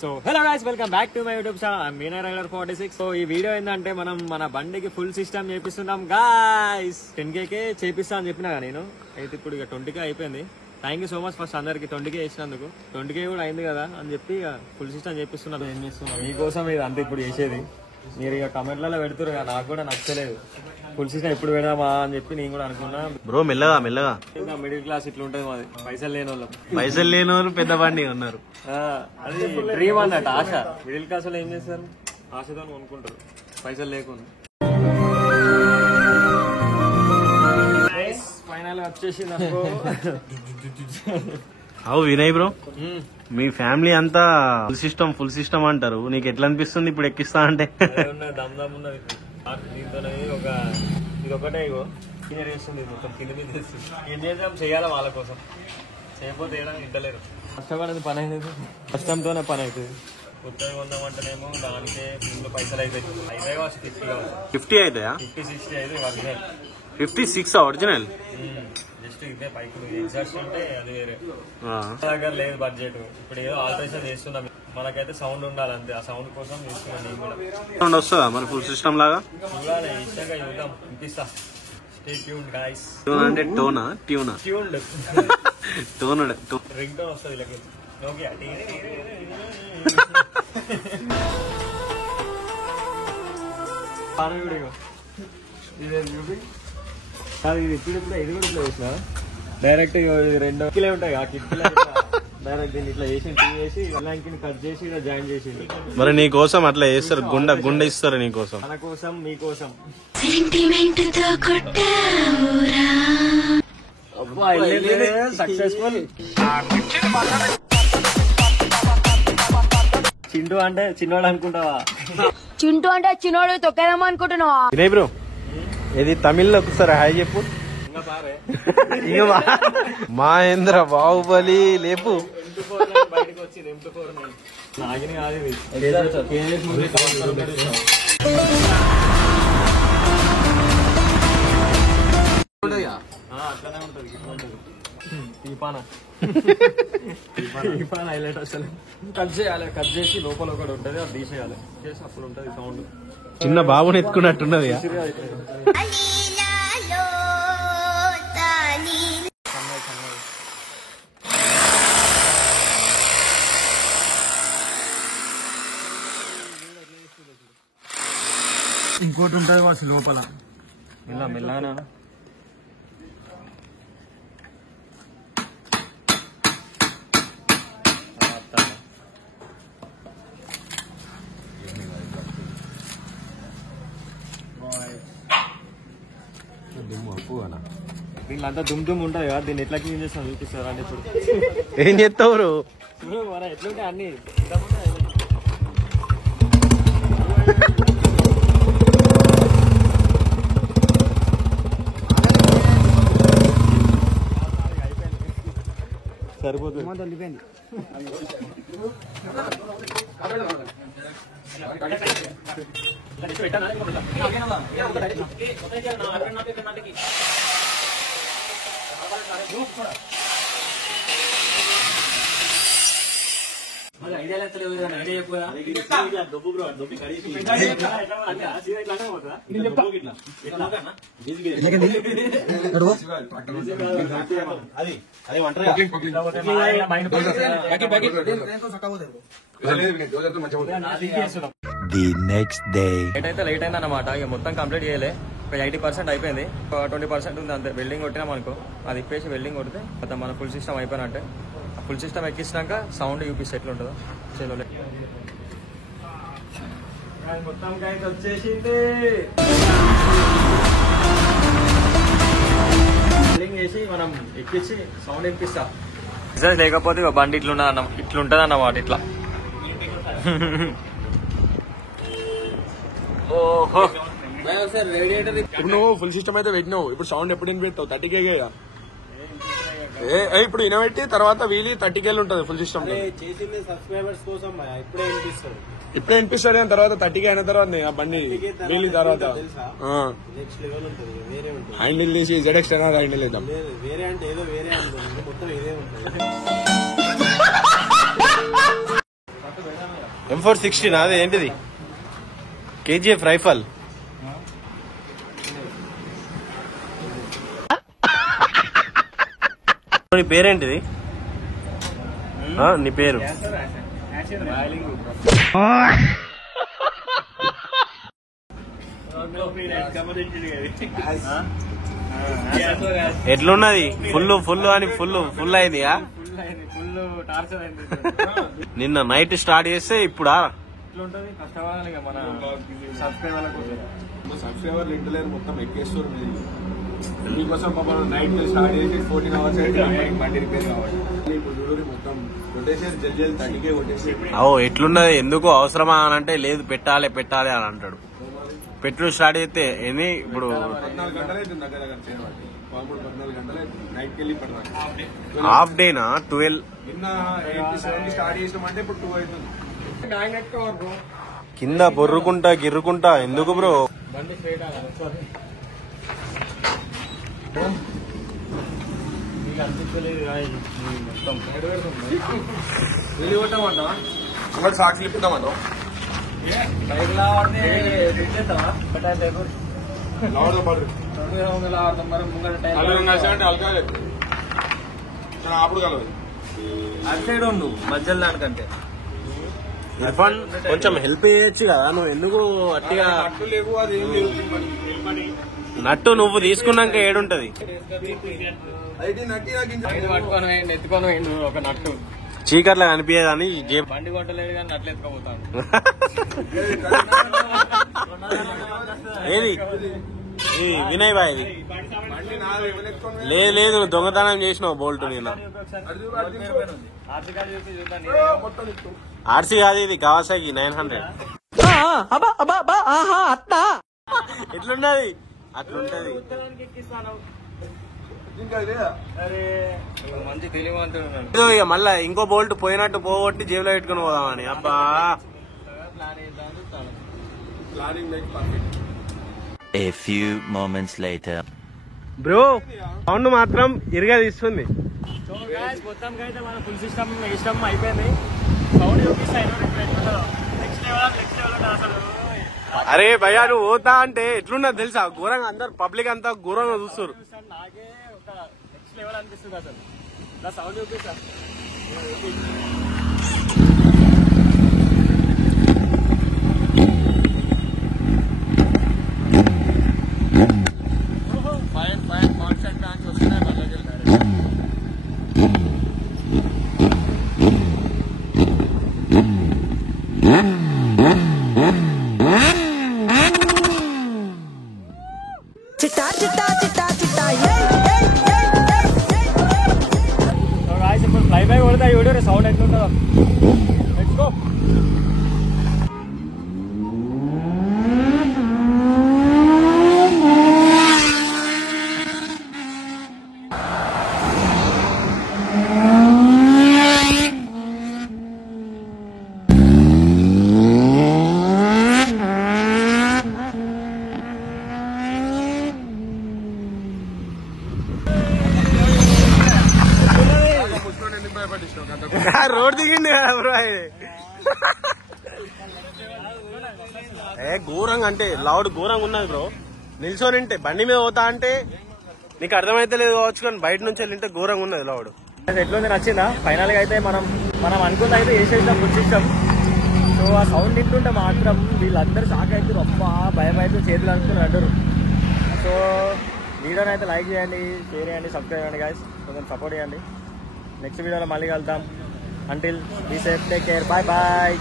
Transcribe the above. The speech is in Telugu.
So hello guys, welcome back to my YouTube channel. Meena rider 46. So ఈ వీడియో ఏంటంటే మనం మన బండికి ఫుల్ సిస్టమ్ చేపిస్తున్నాం గాయ్స్. 10K చేపిస్తా అని చెప్పినా నేను అయితే ఇప్పుడు ఇక 20K అయిపోయింది. Thank you so much first అందరికి 20K చేసినందుకు. 20K కూడా అయింది కదా అని చెప్పి ఇక ఫుల్ సిస్టమ్ చేపిస్తున్నాం. ఏం చేస్తున్నాం మీకోసం ఇది అంతా ఇప్పుడు చేసేది. మీరు ఇక కమెంట్లలో పెడుతురు కదా, నాకు కూడా నచ్చలేదు. ఫుల్ సిస్టమ్ ఎప్పుడు పెడదామా అని చెప్పి నేను కూడా అనుకున్నా. బ్రో మెల్లగా మిడిల్ క్లాస్ ఇట్లా ఉంటుంది మాది. పైసలు లేని వాళ్ళు పెద్ద బండి ఉన్నారు. అది డ్రీమ్ అన్నట్టు, ఆశ. మిడిల్ క్లాస్ వాళ్ళు ఏం చేస్తారు, ఆశతో కొనుక్కుంటారు పైసలు లేకుండా. ఫైనల్ వచ్చేసింది అనుకో. అవు వినయ్ బ్రో, మీ ఫ్యామిలీ అంతా ఫుల్ సిస్టమ్ అంటారు. నీకు ఎట్లా అనిపిస్తుంది ఇప్పుడు ఎక్కిస్తా అంటే? దమ్ ఉన్నది దీంతో. ఇది ఒకటే ఇగో క్లియర్ చేస్తుంది, మొత్తం కింద మీద చేస్తుంది. ఏం చేద్దాం, చేయాలా వాళ్ళ కోసం. చేయకపోతే ఏదైనా ఇంటలేరు. కష్టపడేది పని అవుతుంది, కష్టంతోనే పని అవుతుంది. కొత్తగా కొందామంటేనేమో దానికే ఫుల్ పైసలు అవుతాయి. 50 అవుతాయా? 50-60 అయితే ఒరిజినల్. 56 ఒరిజినల్. జస్ట్ ఇదే పైకి ఎగ్జాస్ట్ ఉంటే అది వేరే. దగ్గర లేదు బడ్జెట్. ఇప్పుడు ఏదో ఆల్టరేషన్ చేస్తున్నాం. మనకైతే సౌండ్ ఉండాలి అంతే. ఆ సౌండ్ కోసం చేస్తున్నాం. నేను కూడా సౌండ్ వస్తుందా మరి ఫుల్ సిస్టమ్ లాగా? చూడాలి, ఇష్టంగా చూద్దాం. వినిపిస్తా. Stay tuned guys. అంటే ట్యూనా ట్యూనా ట్యూన్డ్ రింగ్ టోన్ వస్తుంది ఇలా. నోకియా ఇదే చూపి. ఇది ఇప్పుడు ఇది కూడా ఇట్లా చేసిన డైరెక్ట్ 2 కిలో ఉంటాయి. ఆ కిట్లో డైరెక్ట్ దీన్ని ఇట్లా చేసి చేసి లంకిని కట్ చేసి ఇలా జాయిన్ చేసి. మరి నీ కోసం అట్లా చేస్తారు, గుండె ఇస్తారు నీ కోసం, మన కోసం, మీకోసం. సక్సెస్ఫుల్. చింటూ అంటే చిన్నోడు అనుకుంటావా? చింటూ అంటే చిన్నోడు తొక్కేదామా అనుకుంటున్నావా? వినయ్ బ్రో, ఇది తమిళ్లో ఒకసారి హాయ్ చెప్పు. మహేంద్ర బాహుబలి లేపు. బయటకు వచ్చి నాగిని కాదు ఇది. అట్లానే ఉంటది. హైలైట్ అసలు. కట్ చేయాలి, కట్ చేసి లోపల ఒకటి ఉంటది, అది తీసేయాలి. చేసి అప్పుడు ఉంటది సౌండ్. చిన్న బాబుని ఎత్తుకున్నట్టున్నది. ఇంకోటి ఉంటది వాసి లోపల. మెల్లగా దీంట్లో దుమ్ ఉంటుంది కదా, దీన్ని ఎట్లా క్లీన్ చేస్తాను చూపిస్తారా అని. ఇప్పుడు ఏం చేస్తావు మన ఎట్లుంటే అన్ని సరిపోతుంది. లేట్ అయింది అన్నమాట. ఇక మొత్తం కంప్లీట్ చేయలే. 80% అయిపోయింది. 20% ఉంది అంతే. వెల్డింగ్ కొట్టినాం అనుకో, అది ఇప్పేసి వెల్డింగ్ కొడితే మొత్తం మన ఫుల్ సిస్టమ్ అయిపోయినట్టే. ఫుల్ సిస్టమ్ ఎక్కించినాక సౌండ్ చూపిస్తే ఎట్లుంటుందో చెలోలే. మొత్తం గైస్ వచ్చేసింది. వెల్డింగ్ చేసి మనం ఎక్కించి సౌండ్ వినిపిస్తా. లేకపోతే బండి ఇట్లుంటది అన్నమాట. ఇట్లా ఓహో. ఇప్పుడు నువ్వు ఫుల్ సిస్టమ్ అయితే పెట్టినావు, ఇప్పుడు సౌండ్ ఎప్పుడు వినిపెడతావు? 30K కదా. ఇప్పుడు వినబెట్టి తర్వాత వీలీ 30K ఉంటుంది ఫుల్ సిస్టమ్. ఇప్పుడే వినిపిస్తుంది అని తర్వాత 30K అయిన తర్వాత ఆ బండి వీలీ తర్వాత హ్యాండిల్ తీసి ZX హ్యాండిల్ వేద్దాం. M416 అది ఏంటిది? KGF rifle. నీ పేరేంటిది? నీ పేరు? ఎట్లున్నది? ఫుల్ అని ఫుల్ అయింది. నిన్న నైట్ స్టార్ట్ చేస్తే ఇప్పుడు సబ్స్క్రైబర్లు ఇంటలేరు, మొత్తం ఎక్కేస్తారు. మీకోసం నైట్ స్టార్ట్ చేసి 14 hours అయితే బండి రిపేర్ కావాలి. ఇప్పుడు చూడు మొత్తం కొట్టేసారు, జల్దీ 30K కొట్టేసారు. ఎట్లున్నది? ఎందుకు అవసరమా అని అంటే లేదు, పెట్టాలి అని అంటాడు. పెట్రోల్ స్టార్ట్ అయితే ఏంది ఇప్పుడు 14 గంటలు అవుతుంది దగ్గర చేయబట్టి. 14 గంటలు అవుతుంది నైట్కి వెళ్ళి పడరా. హాఫ్ డేనా? 12 నిన్న 7 స్టార్ట్ చేసామంటే ఇప్పుడు 2 అవుతుంది. కింద బొర్రుకుంటా గిర్రుకుంటా ఎందుకు బ్రో? బండి స్ట్రైట్ వెళ్ళి కొట్టామంటావా? ఒకటి సాక్షి ఇప్పిద్దామంటావా? అప్పుడు కలదు అటు సైడ్ ఉండు, మధ్యలో దానికంటే. ఇర్ఫాన్ కొంచెం హెల్ప్ చేయొచ్చు కదా, నువ్వు ఎందుకు అట్టిగా? అట్టు లేవు, అది ఏం లేవు. నట్టు నువ్వు తీసుకున్నాక ఏడుంటది? పట్టుకొని ఎత్తుకొని పోయిండు ఒక నట్టు. చీకట్లా కనిపించదని బండి కొట్టలేదు కానీ నట్లు ఎత్తుకోపోతాను. ఏది వినయ్ బాయ్? లేదు దొంగతనం చేసినావు బోల్ట్. నిన్న ఆర్సీ కాదు, ఇది కవాసాకి 900. ఎట్లున్నది? అట్లుంటది. మంచి తెలివంతుడు. ఇక మళ్ళా ఇంకో బోల్ట్ పోయినట్టు పోగొట్టి జేబులో పెట్టుకుని పోదామని. అబ్బా A few moments later. Bro sound మాత్రం ఇరుగా తీస్తుంది. సో గైస్ మొత్తంగా అయితే మన ఫుల్ సిస్టమ్ ఇష్టం అయిపోయింది. సౌండ్ చూపిస్తాయి నెక్స్ట్ లెవెల్ అసలు. అరే భయ్యా నువ్వు పోతా అంటే ఎట్లున్నది తెలుసా? ఘోరంగా అందరు పబ్లిక్ అంతా ఘోరంగా చూస్తారు. నాకే ఒక నెక్స్ట్ లెవెల్ అనిపిస్తుంది అసలు. నా సౌండ్ చూపిస్తా. ఫైన్ కాన్సెప్ట్ డాన్స్ వస్తున్నాయి మన దగ్గర. ఇప్పుడు ఫ్లై బై కొడతా చూడు సౌండ్ ఎట్లుంటుందో. Let's go. రోడ్ దిగిండి బ్రో. ఘోరంగా అంటే లౌడ్ ఘోరంగా ఉన్నది బ్రో. నిల్చొని ఉంటే బండి మీద పోతా అంటే నీకు అర్థమైతే లేదు కావచ్చు, కానీ బయట నుంచి వెళ్ళింటే ఘోరంగా ఉన్నది లౌడ్. ఎట్లుంది? నచ్చిందా? ఫైనల్ గా అయితే మనం అనుకుంది అయితే వేసేసాం ఫుల్ సిస్టమ్. సో ఆ సౌండ్ ఇంటుంటే మాత్రం వీళ్ళందరూ షాక్ అవుతారు. అబ్బా భయం అయితే చేతులు అనుకుని అంటారు. సో వీడియోని అయితే లైక్ చేయండి, షేర్ చేయండి, సబ్స్క్రైబ్ చేయండి గైస్. కొంచెం సపోర్ట్ చేయండి. నెక్స్ట్ వీడియోలో మళ్ళీ కలుద్దాం. Until be safe, take care, bye bye.